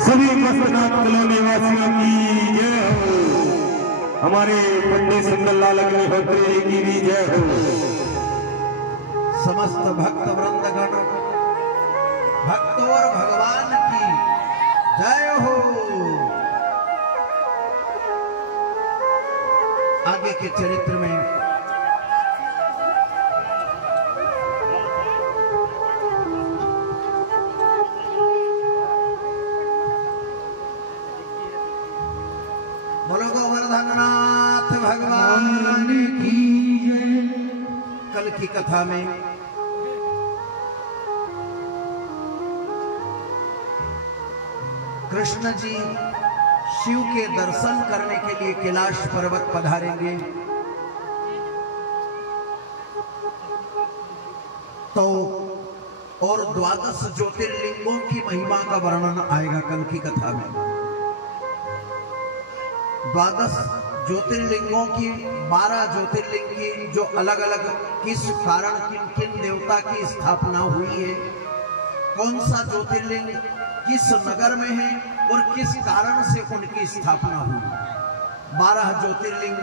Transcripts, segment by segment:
सभी मस्तनाथ कॉलोनी वासियों की जय हो। हमारे पंडित सुंदरलाल अग्निहोत्री की भी जय हो। समस्त भक्त वृंदगण भक्तों और भगवान की जय हो। आगे के चरित्र में बोलो गोवर्धननाथ भगवान की जय। कल की कथा में कृष्ण जी शिव के दर्शन करने के लिए कैलाश पर्वत पधारेंगे तो और 12 ज्योतिर्लिंगों की महिमा का वर्णन आएगा कल की कथा में। 12 ज्योतिर्लिंगों की 12 ज्योतिर्लिंग की जो अलग अलग किस कारण किन किन देवता की स्थापना हुई है, कौन सा ज्योतिर्लिंग किस नगर में है और किस कारण से उनकी स्थापना हुई। 12 ज्योतिर्लिंग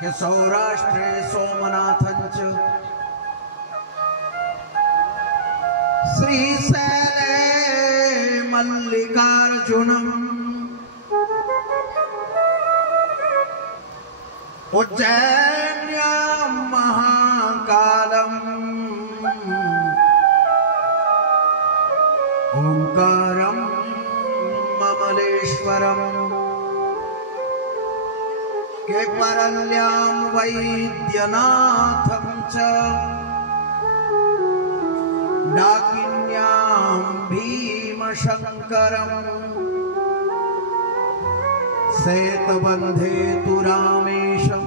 के सौराष्ट्र सोमनाथंच श्रीशैले मल्लिकार्जुनम उज्जैन्यां महाकालम ओंकारं ममलेश्वरम केपरल्यां वैद्यनाथं च डाकिन्यां भीमशंकरम सेतबंधे तु रामेशं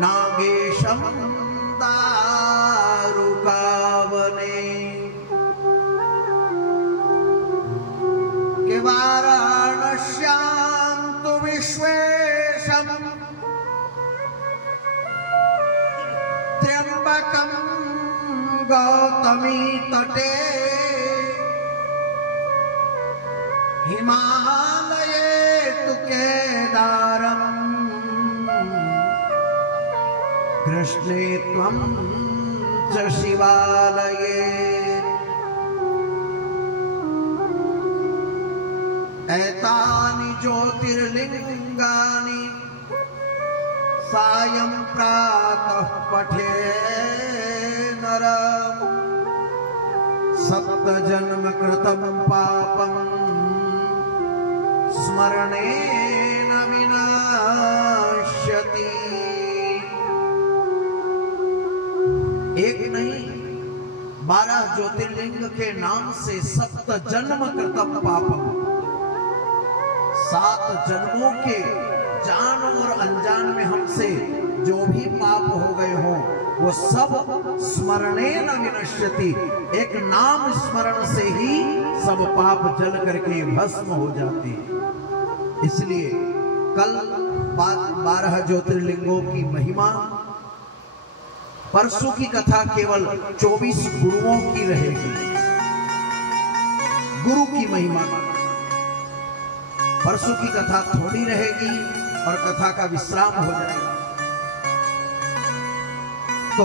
नागेशं दारुकावने के वाराणस्यां तु विश्वेशं त्र्यंबकं गौतमी तटे हिमालये तु केदारम कृष्णे त्वं च शिवालये। एतानि ज्योतिर्लिंगानि सायं प्रातः पठे नरः सप्तजन्म कृतं पापं स्मरणेन विनाश्यति। एक नहीं 12 ज्योतिर्लिंग के नाम से 7 जन्म कृतम पापम, 7 जन्मों के जान और अनजान में हमसे जो भी पाप हो गए हो वो सब स्मरणेन विनश्यति, एक नाम स्मरण से ही सब पाप जल करके भस्म हो जाते हैं। इसलिए कल 12 ज्योतिर्लिंगों की महिमा, परसों की कथा केवल 24 गुरुओं की रहेगी। गुरु की महिमा परसों की कथा थोड़ी रहेगी और कथा का विश्राम हो जाएगा। तो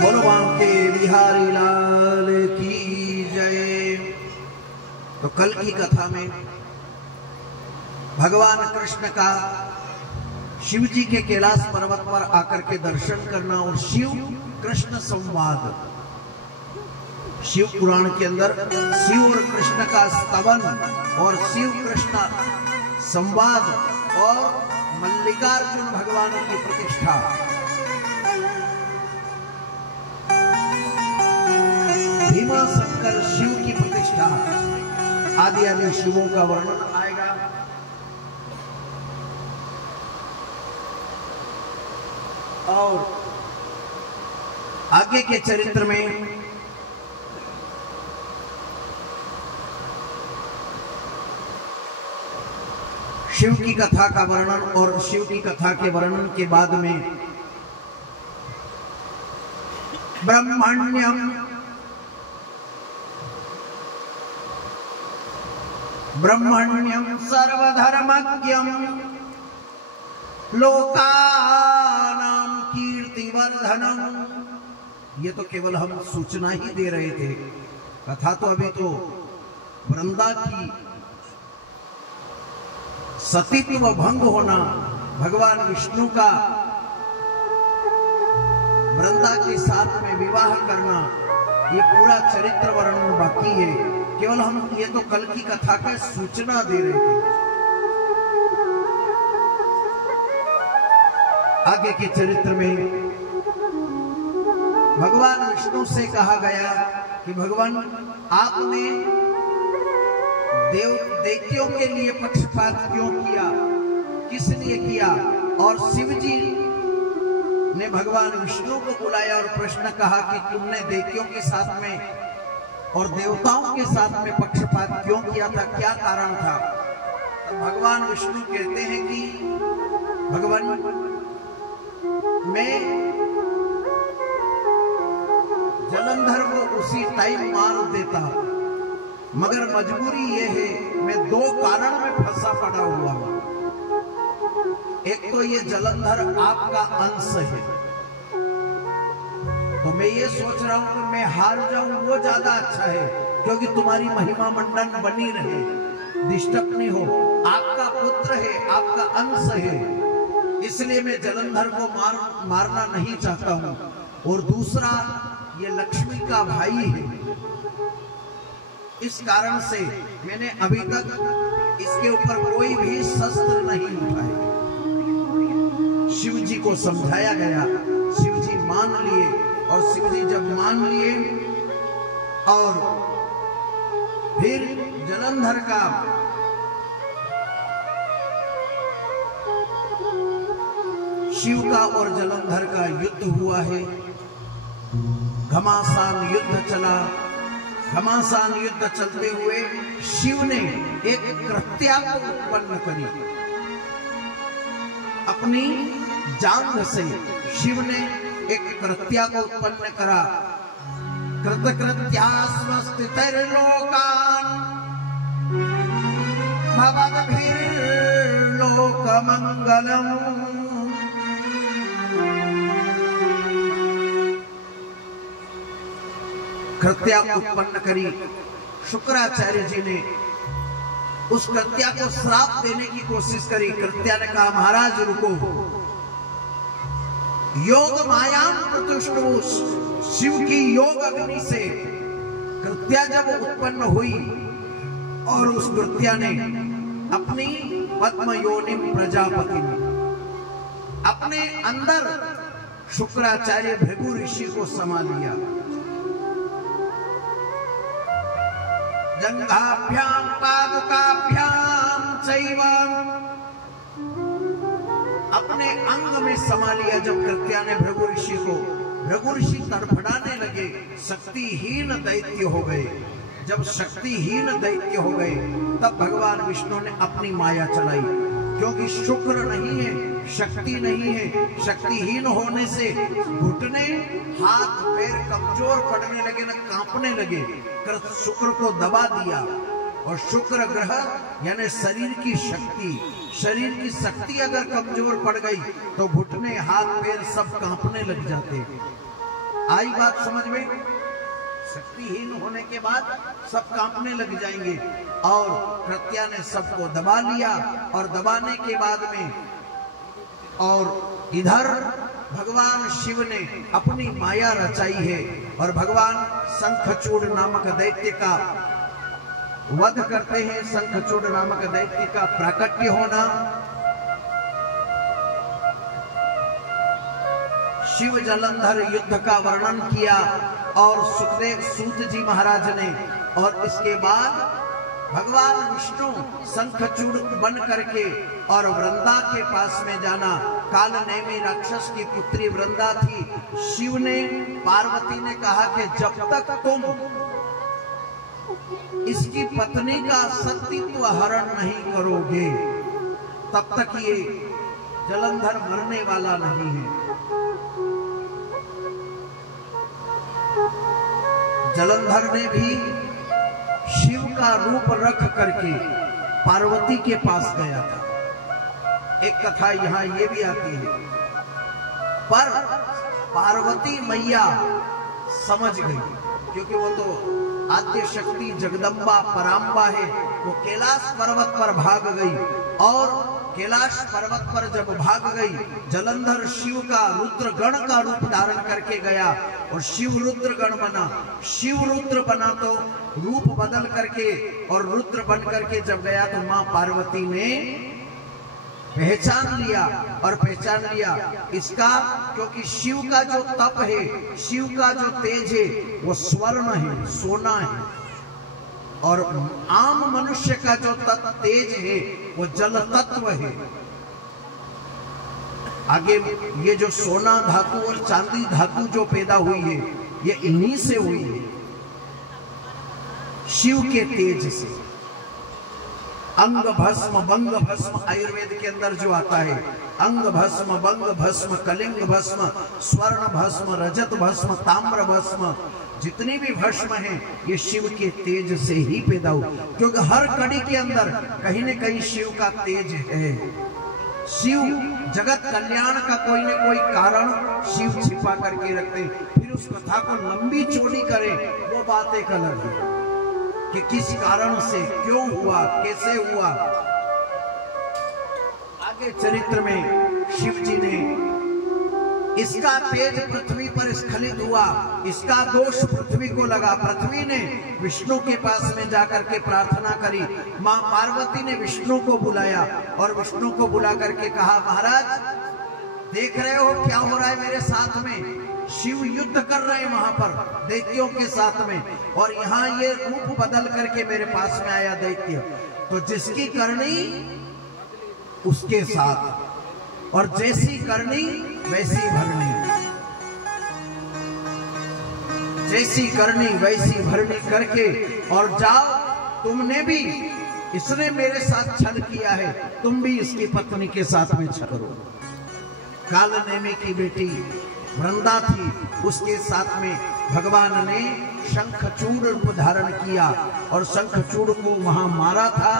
बोलो बांके बिहारी लाल की जय। तो कल की कथा में भगवान कृष्ण का शिव जी के कैलाश पर्वत पर आकर के दर्शन करना और शिव कृष्ण संवाद, शिव पुराण के अंदर शिव और कृष्ण का स्तवन और शिव कृष्ण संवाद और मल्लिकार्जुन भगवान की प्रतिष्ठा, भीमा शंकर शिव की प्रतिष्ठा आदि आदि शिवों का वर्णन आएगा। और आगे के चरित्र में शिव की कथा का वर्णन, और शिव की कथा के वर्णन के बाद में ब्रह्मण्यम सर्वधर्मज्ञम लोकानां कीर्तिवर्धनम। ये तो केवल हम सूचना ही दे रहे थे, कथा तो अभी तो वृंदा की सतीत्व भंग होना, भगवान विष्णु का वृंदा के साथ में विवाह करना, ये पूरा चरित्र वर्णन बाकी है। केवल हम ये तो कल की कथा का सूचना दे रहे थे। आगे के चरित्र में भगवान विष्णु से कहा गया कि भगवान आपने दैत्यों के लिए पक्षपात क्यों किया, किस लिए किया? और शिव जी ने भगवान विष्णु को बुलाया और प्रश्न कहा कि तुमने दैत्यों के साथ में और देवताओं के साथ में पक्षपात क्यों किया था, क्या कारण था? तो भगवान विष्णु कहते हैं कि भगवान मैं जलंधर को उसी टाइम मार देता, मगर मजबूरी ये है मैं दो कारण में फंसा पड़ा हुआ हूं। एक तो ये जलंधर आपका अंश है, तो मैं ये सोच रहा हूं कि मैं हार जाऊं वो ज्यादा अच्छा है, क्योंकि तुम्हारी महिमा मंडन बनी रहे, डिस्टर्ब नहीं हो। आपका पुत्र है, आपका अंश है, इसलिए मैं जलंधर को मारना नहीं चाहता हूं। और दूसरा, ये लक्ष्मी का भाई है, इस कारण से मैंने अभी तक इसके ऊपर कोई भी शस्त्र नहीं उठाए। शिव जी को समझाया गया, शिव जी मान लिए, और शिव जी जब मान लिए और फिर जलंधर का शिव का और जलंधर का युद्ध हुआ है। घमासान युद्ध चला। घमासान युद्ध चलते हुए शिव ने एक कृत्या को उत्पन्न करी। अपनी जांघ से शिव ने एक कृत्या को उत्पन्न करा। कृतकृत्या स्वस्तिर्लोकान् भवद्भिर्लोकमङ्गलम्। कृत्या उत्पन्न करी। शुक्राचार्य जी ने उस कृत्या को श्राप देने की कोशिश करी। कृत्या ने कहा, महाराज रुको, योग मायाम प्रतिष्ठो, शिव की योग अग्नि से कृत्या जब उत्पन्न हुई और उस कृत्या ने अपनी पद्म योनिम प्रजापति ने अपने अंदर शुक्राचार्य भृगु ऋषि को समा लिया। जंघाभ्याम पादुकाभ्याम चैव, अपने अंग में समा लिया। जब कृत्या ने भृगु ऋषि को, भृगु ऋषि तड़फड़ाने लगे, शक्तिहीन दैत्य हो गए। जब शक्तिहीन दैत्य हो गए तब भगवान विष्णु ने अपनी माया चलाई, क्योंकि शुक्र नहीं है, शक्ति नहीं है। शक्तिहीन होने से घुटने, हाथ पैर कमजोर पड़ने लगे, न कांपने लगे। शुक्र को दबा दिया और शुक्र ग्रह यानी शरीर की शक्ति अगर कमजोर पड़ गई तो घुटने, हाथ पैर सब कांपने लग जाते। आई बात समझ में? शक्तिहीन होने के बाद सब कांपने लग जाएंगे। और कृत्या ने सबको दबा लिया, और दबाने के बाद में और इधर भगवान शिव ने अपनी माया रचाई है और भगवान शंखचूड़ नामक दैत्य का वध करते हैं। शंखचूड़ नामक दैत्य का प्राकट्य होना, शिव जलंधर युद्ध का वर्णन किया और सुखदेव सूत जी महाराज ने, और इसके बाद भगवान विष्णु शंखचूड़ बन करके और वृंदा के पास में जाना काल नेमी राक्षस की पुत्री वृंदा थी। शिव ने, पार्वती ने कहा कि जब तक तुम इसकी पत्नी का सतीत्व हरण नहीं करोगे तब तक ये जलंधर मरने वाला नहीं है। जलंधर ने भी शिव का रूप रख करके पार्वती के पास गया था। एक कथा यहां ये भी आती है, पर पार्वती मैया समझ गई, क्योंकि वो तो आद्य शक्ति जगदम्बा पराम्बा है। वो कैलाश पर्वत पर भाग गई, और कैलाश पर्वत पर जब भाग गई, जलंधर शिव का रुद्रगण का रूप धारण करके गया और शिव रुद्रगण बना। शिव रुद्र बना तो रूप बदल करके और रुद्र बन करके जब गया तो मां पार्वती ने पहचान लिया, और पहचान लिया इसका, क्योंकि शिव का जो तप है, शिव का जो तेज है वो स्वर्ण है, सोना है, और आम मनुष्य का जो तेज है वो जल तत्व है। आगे ये जो सोना धातु और चांदी धातु जो पैदा हुई है ये इन्हीं से हुई है, शिव के तेज से। अंग भस्म बंग भस्म आयुर्वेद के अंदर जो आता है, अंग भस्म बंग भस्म कलिंग भस्म स्वर्ण भस्म रजत भस्म ताम्र भस्म, जितनी भी भस्म है ये शिव के तेज से ही पैदा हुआ, क्योंकि हर कड़ी के अंदर कहीं न कहीं शिव का तेज है। शिव जगत कल्याण का कोई न कोई कारण शिव छिपा करके रखते। फिर उस कथा को लंबी चौड़ी करें वो बात एक अलग है कि किस कारण से, क्यों हुआ, कैसे हुआ। आगे चरित्र में शिव जी ने, इसका तेज पृथ्वी पर स्खलित हुआ, इसका दोष पृथ्वी को लगा। पृथ्वी ने विष्णु के पास में जाकर के प्रार्थना करी। मां पार्वती ने विष्णु को बुलाया और विष्णु को बुला करके कहा, महाराज देख रहे हो क्या हो रहा है मेरे साथ में, शिव युद्ध कर रहे हैं वहां पर दैत्यों के साथ में, और यहाँ ये रूप बदल करके मेरे पास में आया दैत्य। तो जिसकी करनी उसके साथ, और जैसी करनी वैसी भरनी, जैसी करनी वैसी भरनी करके और जाओ, तुमने भी, इसने मेरे साथ छल किया है, तुम भी इसकी पत्नी के साथ में छल करो। काल नेमी की बेटी वृंदा थी, उसके साथ में भगवान ने शंखचूड़ रूप धारण किया और शंखचूड़ को वहां मारा था।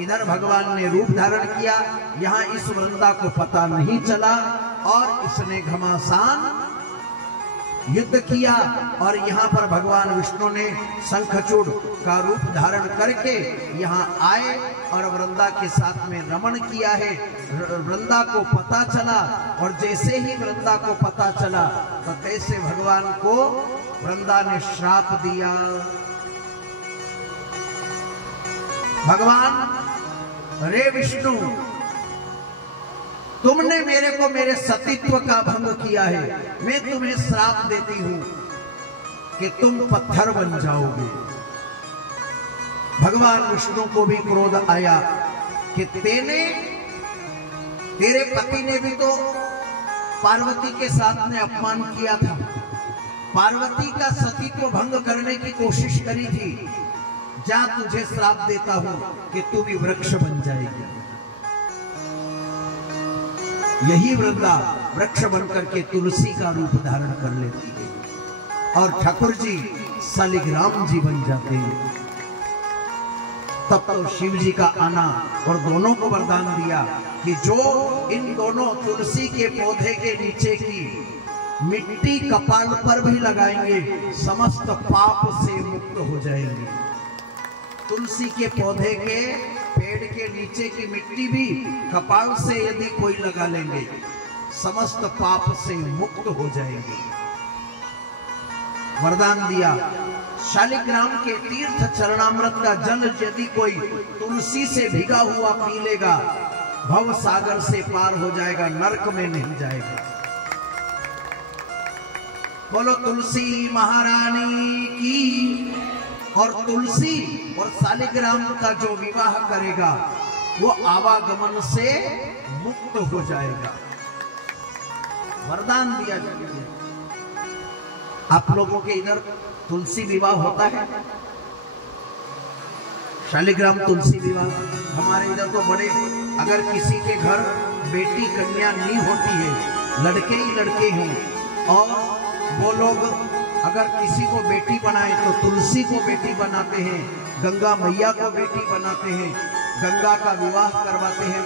इधर भगवान ने रूप धारण किया, यहाँ इस वृंदा को पता नहीं चला और इसने घमासान युद्ध किया, और यहाँ पर भगवान विष्णु ने शंखचूड़ का रूप धारण करके यहाँ आए और वृंदा के साथ में रमण किया है। वृंदा को पता चला, और जैसे ही वृंदा को पता चला तो तैसे भगवान को वृंदा ने श्राप दिया। भगवान, रे विष्णु, तुमने मेरे को मेरे सतीत्व का भंग किया है, मैं तुम्हें श्राप देती हूं कि तुम पत्थर बन जाओगे। भगवान विष्णु को भी क्रोध आया कि तेरे पति ने भी तो पार्वती के साथ में अपमान किया था, पार्वती का सतीत्व भंग करने की कोशिश करी थी, जा तुझे श्राप देता हूं कि तू भी वृक्ष बन जाएगी। यही वृंदा वृक्ष बनकर के तुलसी का रूप धारण कर लेती है और ठाकुर जी शालिग्राम जी बन जाते हैं। तब तो शिव जी का आना और दोनों को वरदान दिया कि जो इन दोनों तुलसी के पौधे के नीचे की मिट्टी कपाल पर भी लगाएंगे समस्त पाप से मुक्त हो जाएंगे। तुलसी के पौधे के पेड़ के नीचे की मिट्टी भी कपाल से यदि कोई लगा लेंगे समस्त पाप से मुक्त हो जाएंगे। वरदान दिया। शालिग्राम के तीर्थ चरणामृत का जल यदि कोई तुलसी से भिगा हुआ पी लेगा भव सागर से पार हो जाएगा, नरक में नहीं जाएगा। बोलो तुलसी महारानी की। और तुलसी और शालिग्राम का जो विवाह करेगा वो आवागमन से मुक्त हो जाएगा। वरदान दिया जाता है। आप लोगों के इधर तुलसी विवाह होता है, शालिग्राम तुलसी विवाह। हमारे इधर तो बड़े, अगर किसी के घर बेटी कन्या नहीं होती है, लड़के ही लड़के हों, और वो लोग अगर किसी को बेटी बनाए तो तुलसी को बेटी बनाते हैं, गंगा मैया को बेटी बनाते हैं, गंगा का विवाह करवाते हैं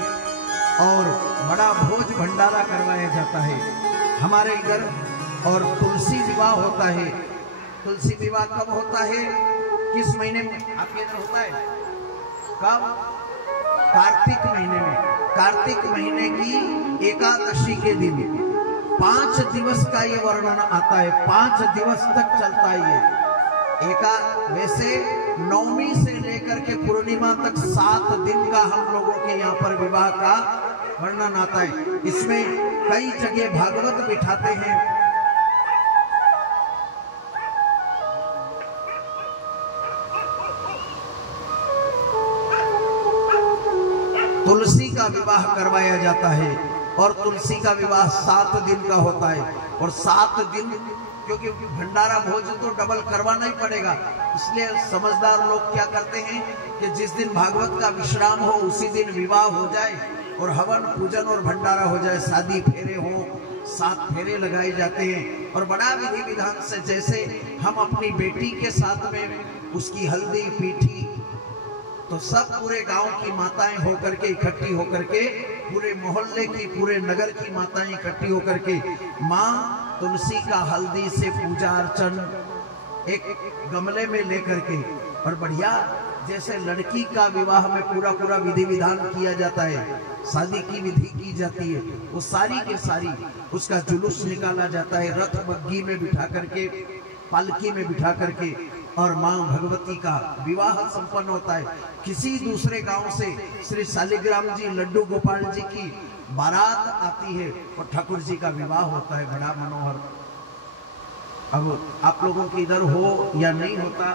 और बड़ा भोज भंडारा करवाया जाता है हमारे इधर। और तुलसी विवाह होता है। तुलसी विवाह कब होता है, किस महीने में आपके इधर होता है? कब? कार्तिक महीने में। कार्तिक महीने की एकादशी के दिन 5 दिवस का ये वर्णन आता है, 5 दिवस तक चलता है ये। वैसे नवमी से लेकर के पूर्णिमा तक 7 दिन का हम लोगों के यहाँ पर विवाह का वर्णन आता है। इसमें कई जगह भागवत बिठाते हैं। तुलसी का विवाह करवाया जाता है और तुलसी का विवाह 7 दिन का होता है। और 7 दिन, क्योंकि भंडारा भोज तो डबल करवाना ही पड़ेगा, इसलिए समझदार लोग क्या करते हैं कि जिस दिन भागवत का विश्राम हो उसी दिन विवाह हो जाए और हवन पूजन और भंडारा हो जाए, शादी फेरे हो, 7 फेरे लगाए जाते हैं। और बड़ा विधि विधान से, जैसे हम अपनी बेटी के साथ में उसकी हल्दी पीठी, तो सब पूरे गांव की माताएं होकर के इकट्ठी होकर के, पूरे मोहल्ले की, पूरे नगर की माताएं इकट्ठी होकर के माँ तुलसी का हल्दी से पूजा अर्चन एक गमले में लेकर के, और बढ़िया जैसे लड़की का विवाह में पूरा पूरा विधि विधान किया जाता है, शादी की विधि की जाती है, वो सारी के सारी उसका जुलूस निकाला जाता है, रथ बग्घी में बिठा करके, पालकी में बिठा करके, और मां भगवती का विवाह संपन्न होता है। किसी दूसरे गांव से श्री शालिग्राम जी, लड्डू गोपाल जी की बारात आती है और ठाकुर जी का विवाह होता है, बड़ा मनोहर। अब आप लोगों के इधर हो या नहीं होता,